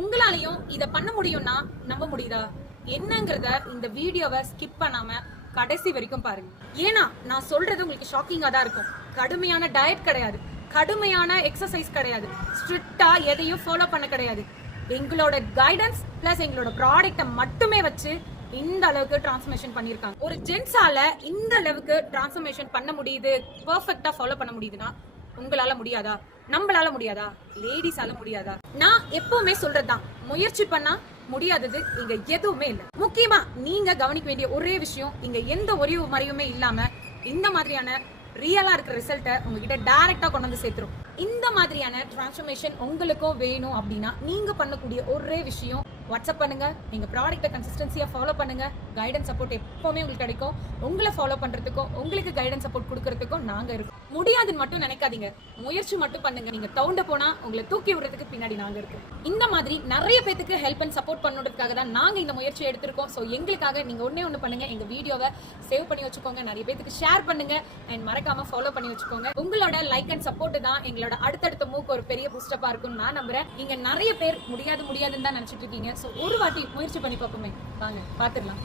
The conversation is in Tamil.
உங்களாலையும் இத பண்ண முடியும்னா நம்ப முடியுதா? என்னங்கறத இந்த வீடியோவை ஸ்கிப் பண்ணாம கடைசி வரைக்கும் பாருங்க. ஏன்னா நான் சொல்றது உங்களுக்கு ஷாக்கிங்கா தான் இருக்கும். கடுமையான டயட் கிடையாது, கடுமையான எக்ஸசைஸ் கிடையாது, ஸ்ட்ரிக்ட்டா எதையும் ஃபாலோ பண்ண கிடையாது. எங்களோட கைடன்ஸ் பிளஸ் எங்களோட ப்ராடக்ட்டை மட்டுமே வச்சு இந்த அளவுக்கு டிரான்ஸ்ஃபர்மேஷன் பண்ணிருக்காங்க. ஒரு ஜென்ஸால இந்த அளவுக்கு டிரான்ஸ்ஃபர்மேஷன் பண்ண முடியுது, பெர்ஃபெக்ட்டா ஃபாலோ பண்ண முடியுதுன்னா உங்களால முடியாதா? நம்மளால முடியாதா? லேடிஸால முடியாதா? நான் எப்பவுமே சொல்றதுதான், முயற்சி பண்ணா முடியாதது இங்க எதுவுமே இல்ல. முக்கியமா நீங்க கவனிக்க வேண்டிய ஒரே விஷயம், இங்க எந்த ஒரே முறையுமே இல்லாம இந்த மாதிரியான ரியலா இருக்கிற ரிசல்ட்டை உங்ககிட்ட டைரக்டா கொண்டு வந்து சேர்த்துரும். இந்த மாதிரியான டிரான்ஸ்ஃபர்மேஷன் உங்களுக்கும் வேணும் அப்படின்னா நீங்க பண்ணக்கூடிய ஒரே விஷயம், வாட்ஸ்அப் பண்ணுங்க, நீங்க ப்ராடக்ட்டை கன்சிஸ்டன்சியா ஃபாலோ பண்ணுங்க. கைடன்ஸ் சப்போர்ட் எப்பவுமே உங்களுக்கு கிடைக்கும். உங்களை ஃபாலோ பண்றதுக்கும் உங்களுக்கு கைடன்ஸ் சப்போர்ட் கொடுக்கறதுக்கும் நாங்க இருக்கோம். முடியாதுன்னு மட்டும் நினைக்காதீங்க, முயற்சி மட்டும் பண்ணுங்க. நீங்க தவுண்ட போனா உங்களை தூக்கி விடுறதுக்கு பின்னாடி நாங்க இருக்கோம். இந்த மாதிரி நிறைய பேருக்கு ஹெல்ப் அண்ட் சப்போர்ட் பண்ணுறதுக்காக தான் நாங்க இந்த முயற்சியை எடுத்திருக்கோம். ஸோ எங்களுக்காக நீங்க ஒண்ணு பண்ணுங்க, எங்க வீடியோவை சேவ் பண்ணி வச்சுக்கோங்க, நிறைய பேருக்கு ஷேர் பண்ணுங்க அண்ட் மறக்காம ஃபாலோ பண்ணி வச்சுக்கோங்க. உங்களோட லைக் அண்ட் சப்போர்ட் தான் எங்களோட அடுத்தடுத்த மூக்கு ஒரு பெரிய பூஸ்டப்பா இருக்கும் நான் நம்புறேன். நீங்க நிறைய பேர் முடியாதுன்னு தான் நினைச்சிட்டு இருக்கீங்க. ஸோ ஒரு வாட்டி முயற்சி பண்ணி பார்ப்போமே, வாங்க பாத்துடலாம்.